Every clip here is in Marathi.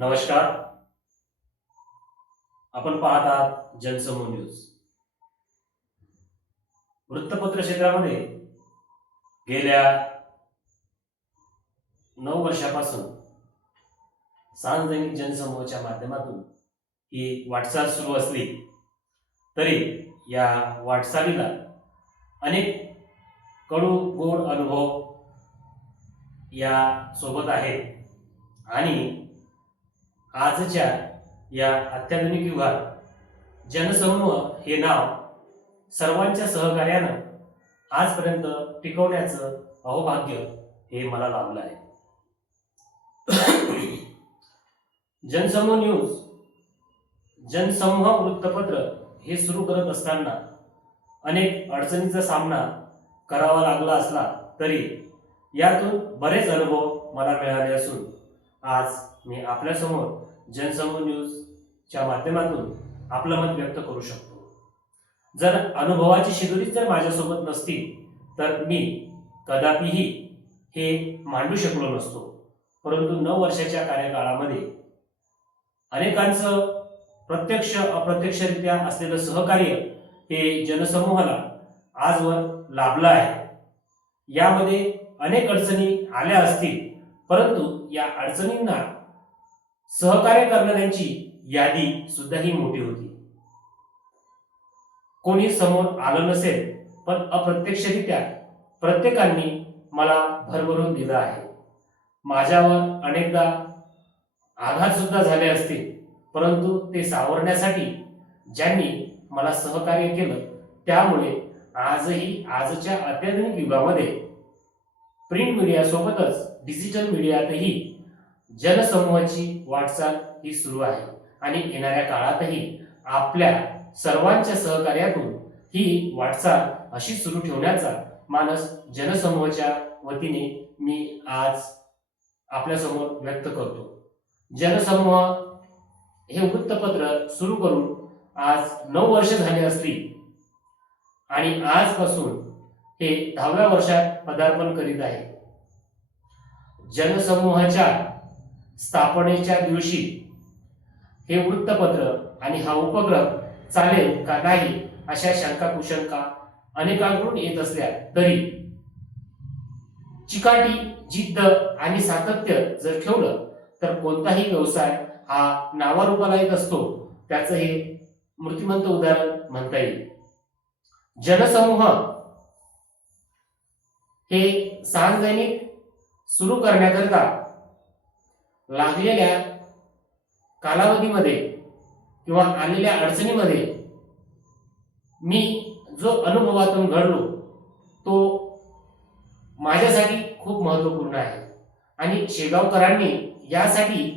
नमस्कार. आपण पाहत आहात जनसमूह न्यूज. वृत्तपत्र क्षेत्रामध्ये गेल्या 9 वर्षापासून सार्वजनिक जनसमूहाच्या माध्यमातून ही वाटचाल सुरू असली तरी या वाटचालीला अनेक कडू गोड अनुभव या सोबत आहेत आणि आजच्या या अत्याधुनिक युगात जनसमूह हे नाव सर्वांच्या सहकार्यानं आजपर्यंत टिकवण्याचं अहोभाग्य हे मला लाभलं आहे. जनसमूह न्यूज, जनसमूह वृत्तपत्र हे सुरू करत असताना अनेक अडचणींचा सामना करावा लागला असला तरी यातून बरेच अनुभव मला मिळाले असून आज मी आपल्यासमोर जनसमूह न्यूजच्या माध्यमातून आपलं मत व्यक्त करू शकतो. जर अनुभवाची शिदोरी जर माझ्यासोबत नसती तर मी कदापिही हे मांडू शकलो नसतो. परंतु 9 वर्षाच्या कार्यकाळामध्ये अनेकांचं प्रत्यक्ष अप्रत्यक्षरित्या असलेलं सहकार्य हे जनसमूहाला आजवर लाभलं आहे. यामध्ये अनेक अडचणी आल्या असतील परंतु या अडचणींना सहकार्य करणाऱ्यांची यादी सुद्धा ही मोठी होती. कोणी समोर आलं नसेल पण अप्रत्यक्षरित्या प्रत्येकांनी मला भरभरून दिलं आहे. माझ्यावर अनेकदा आघात सुद्धा झाले असतील परंतु ते सावरण्यासाठी ज्यांनी मला सहकार्य केलं त्यामुळे आजही आजच्या अत्याधुनिक युगामध्ये प्रिंट मीडिया सोबतच डिजिटल मीडियातही जनसमूहाची वाटचाल ही सुरू आहे आणि येणाऱ्या काळातही आपल्या सर्वांच्या सहकार्यातून ही वाटचाल अशी सुरू ठेवण्याचा मानस जनसमूहाच्या वतीने मी आज आपल्या समोर व्यक्त करतो. जनसमूह हे वृत्तपत्र सुरू करून आज 9 वर्ष झाली असली आणि आजपासून हे 10व्या वर्षात पदार्पण करीत आहे. जनसमूहाच्या स्थापनेच्या दिवशी हे वृत्तपत्र आणि हा उपक्रम चालेल का नाही अशा शंका कुशंका अनेकांकडून येत असल्या तरी चिकाटी, जिद्द आणि सातत्य जर ठेवलं तर कोणताही व्यवसाय हा नावारूपाला येत असतो. त्याचं हे मूर्तिमंत उदाहरण म्हणता येईल. जनसमूह हे सार्वजनिक सुरू करण्याकरता लागलेल्या कालावधीमध्ये किंवा आलेल्या अडचणीमध्ये मी जो अनुभवातून घडलो तो माझ्यासाठी खूप महत्त्वपूर्ण आहे आणि शेगावकरांनी यासाठी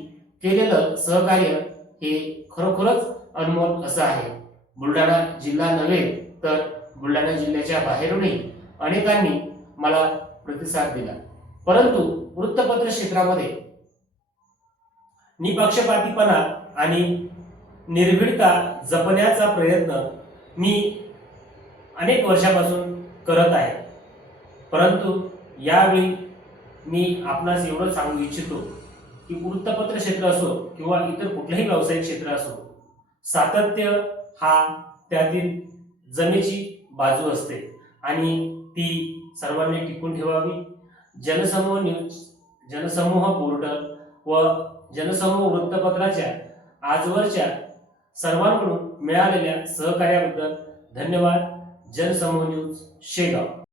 केलेलं सहकार्य हे खरोखरच अनमोल असं आहे. बुलढाणा जिल्हा नव्हे तर बुलढाणा जिल्ह्याच्या बाहेरूनही अनेकांनी मला प्रतिसाद दिला. परंतु वृत्तपत्र क्षेत्रामध्ये निपक्षपातीपणा आणि निर्भीडता जपण्याचा प्रयत्न मी अनेक वर्षापासून करत आहे. परंतु यावेळी मी आपणास एवढं सांगू इच्छितो की वृत्तपत्र क्षेत्र असो किंवा इतर कुठलेही व्यावसायिक क्षेत्र असो, सातत्य हा त्यातील जमेची बाजू असते आणि ती सर्वांनी टिकून ठेवावी. जनसमूह न्यूज, जनसमूह पोर्टल व जनसमूह वृत्तपत्राच्या आजवरच्या सर्वांकडून मिळालेल्या सहकार्याबद्दल धन्यवाद. जनसमूह न्यूज, शेगाव.